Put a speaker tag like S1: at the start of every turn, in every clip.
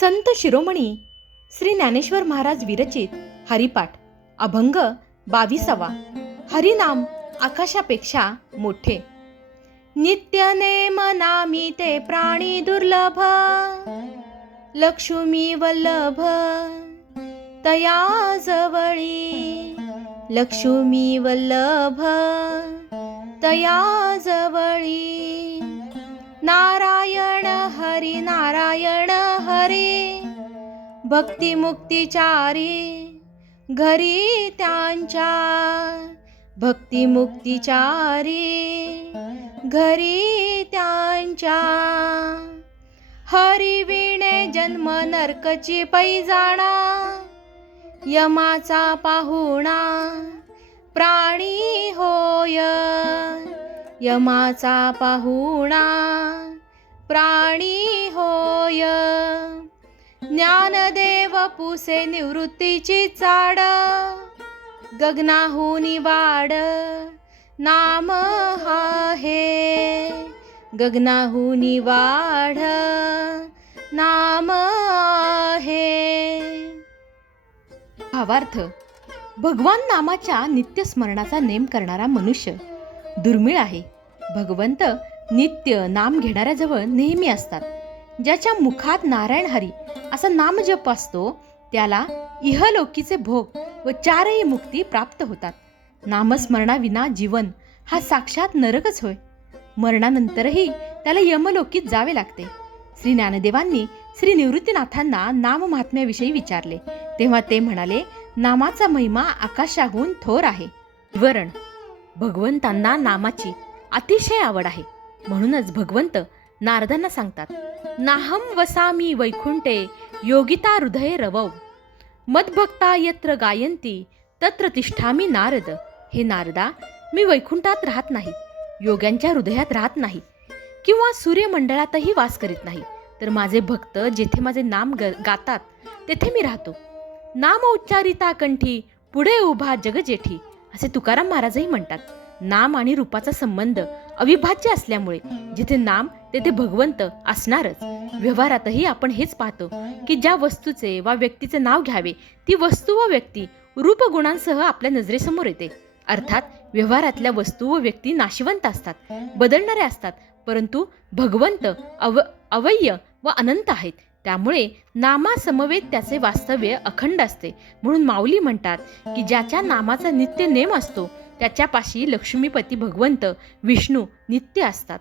S1: संत शिरोमणी श्री ज्ञानेश्वर महाराज विरचित हरिपाठ अभंग बाविसावा. हरिनाम आकाशापेक्षा मोठे. नित्य नेम नामी ते प्राणी दुर्लभ. लक्ष्मी वल्लभ. तया जवळी. लक्ष्मी वल्लभ. तया जवळी. नारायण हरी नारायण हरी. भक्ती मुक्तीचारी घरी त्यांच्या. भक्ती मुक्तीचारी घरी त्यांच्या. हरी विणे जन्म नरकची पैजाणा यमाचा पाहुणा प्राणी होय. यमाचा पाहुणा प्राणी होय. ज्ञानदेव पुसे निवृत्तीची चाड गगनाहुनी वाड नाम हा हे गगनाहुनी वाढ नाम आहे. भावार्थ भगवान नामाच्या नित्यस्मरणाचा नेम करणारा मनुष्य दुर्मिळ आहे. भगवंत नित्य नाम घेणाऱ्याजवळ नेहमी असतात. ज्याच्या मुखात नारायण हरी असा नामजप असतो त्याला इहलोकीचे भोग व चारही मुक्ती प्राप्त होतात. नामस्मरणाविना जीवन हा साक्षात नरकच होय. मरणानंतरही त्याला यमलोकीत जावे लागते. श्री ज्ञानदेवांनी श्री निवृत्तीनाथांना नाममहात्म्याविषयी विचारले. तेव्हा ते म्हणाले नामाचा महिमा आकाशाहून थोर आहे. विवरण. भगवंतांना नामाची अतिशय आवड आहे. म्हणूनच भगवंत नारदांना सांगतात नाहम वसामी वैकुंठे योगिता हृदय रवौ. मदभक्ता यत्र गायंती तत्र तिष्ठामी नारद. हे नारदा मी वैकुंठात राहत नाही योग्यांच्या हृदयात राहत नाही किंवा सूर्यमंडळातही वास करीत नाही. तर माझे भक्त जेथे माझे नाम ग गातात तेथे मी राहतो. नाम उच्चारिता कंठी पुढे उभा जगजेठी असे तुकाराम महाराजही म्हणतात. नाम आणि रूपाचा संबंध अविभाज्य असल्यामुळे जिथे नाम तेथे भगवंत असणारच. व्यवहारातही आपण हेच पाहतो की ज्या वस्तूचे वा व्यक्तीचे नाव घ्यावे ती वस्तू व व्यक्ती रूपगुणांसह आपल्या नजरेसमोर येते. अर्थात व्यवहारातल्या वस्तू व व्यक्ती नाशिवंत असतात बदलणाऱ्या असतात परंतु भगवंत अव अवय्य व अनंत आहेत. त्यामुळे नामासमवेत त्याचे वास्तव्य अखंड असते. म्हणून माऊली म्हणतात की ज्याच्या नामाचा नित्य नेम असतो त्याच्यापाशी लक्ष्मीपती भगवंत विष्णू नित्य असतात.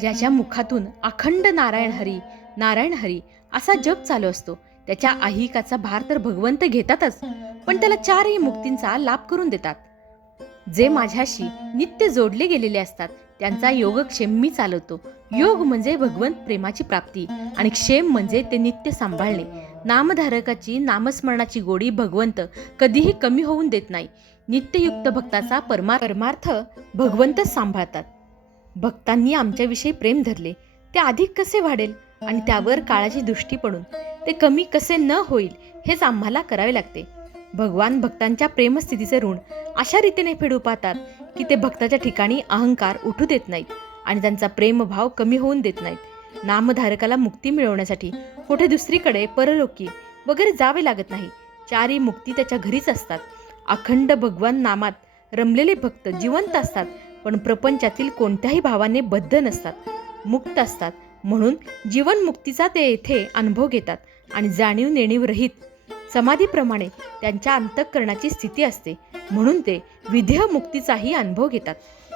S1: ज्याच्या मुखातून अखंड नारायण हरी नारायण हरी असा जप चालू असतो. त्याच्या आहिकाचा भार तर भगवंत घेतातच पण त्याला चारही मुक्तींचा लाभ करून देतात. जे माझ्याशी नित्य जोडले गेलेले असतात त्यांचा योगक्षेम मी चालवतो. योग म्हणजे भगवंत प्रेमाची प्राप्ती आणि क्षेम म्हणजे ते नित्य सांभाळणे. नामधारकाची नामस्मरणाची गोडी भगवंत कधीही कमी होऊन देत नाही. नित्ययुक्त भक्ताचा परमा परमार्थ भगवंतच सांभाळतात. भक्तांनी आमच्याविषयी प्रेम धरले ते अधिक कसे वाढेल आणि त्यावर काळाची दृष्टी पडून ते कमी कसे न होईल हेच आम्हाला करावे लागते. भगवान भक्तांच्या प्रेमस्थितीचे ऋण अशा रीतीने फेडू पाहतात की ते भक्ताच्या ठिकाणी अहंकार उठू देत नाहीत आणि त्यांचा प्रेमभाव कमी होऊन देत नाहीत. नामधारकाला मुक्ती मिळवण्यासाठी कुठे दुसरीकडे परलोकी वगैरे जावे लागत नाही. चारही मुक्ती त्याच्या घरीच असतात. अखंड भगवान नामात रमलेले भक्त जिवंत असतात पण प्रपंचातील कोणत्याही भावाने बद्ध नसतात मुक्त असतात. म्हणून जीवनमुक्तीचा ते येथे अनुभव घेतात आणि जाणीव नेणीवरहित समाधीप्रमाणे त्यांच्या अंतःकरणाची स्थिती असते. म्हणून ते विधेय मुक्तीचाही अनुभव घेतात.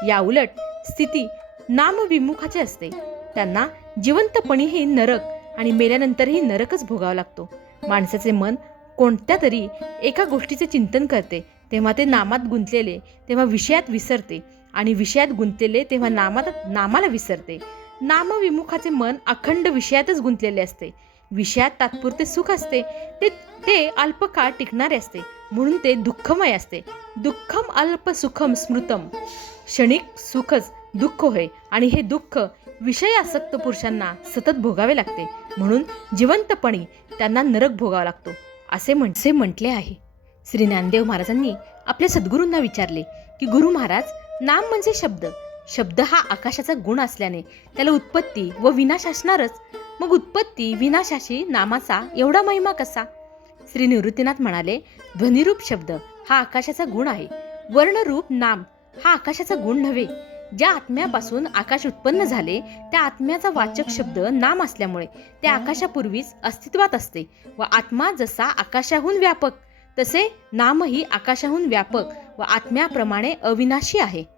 S1: याउलट स्थिती नामविमुखाची असते. त्यांना जिवंतपणीही नरक आणि मेल्यानंतरही नरकच भोगावा लागतो. माणसाचे मन कोणत्या तरी एका गोष्टीचे चिंतन करते तेव्हा ते नामात गुंतलेले तेव्हा विषयात विसरते आणि विषयात गुंतलेले तेव्हा नामात नामाला विसरते. नामविमुखाचे मन अखंड विषयातच गुंतलेले असते. विषयात तात्पुरते सुख असते ते ते अल्पकाळ टिकणारे असते. म्हणून ते दुःखमय असते. दुःखम अल्प सुखम स्मृतम. क्षणिक सुखच दुःख होय आणि हे दुःख विषय आसक्त पुरुषांना सतत भोगावे लागते. म्हणून जिवंतपणी त्यांना नरक भोगावा लागतो. असे म्हणसे म्हटले आहे. श्री ज्ञानदेव महाराजांनी आपल्या सद्गुरूंना विचारले की गुरु महाराज नाम म्हणजे शब्द. शब्द हा आकाशाचा गुण असल्याने त्याला उत्पत्ती व विनाश असणारच. मग उत्पत्ती विनाशाशी नामाचा एवढा महिमा कसा? श्री निवृत्तीनाथ म्हणाले ध्वनिरूप शब्द हा आकाशाचा गुण आहे. वर्णरूप नाम हा आकाशाचा गुण नव्हे. ज्या आत्म्यापासून आकाश उत्पन्न झाले त्या आत्म्याचा वाचक शब्द नाम असल्यामुळे ते आकाशापूर्वीच अस्तित्वात असते व आत्मा जसा आकाशाहून व्यापक तसे नामही आकाशाहून व्यापक व आत्म्याप्रमाणे अविनाशी आहे.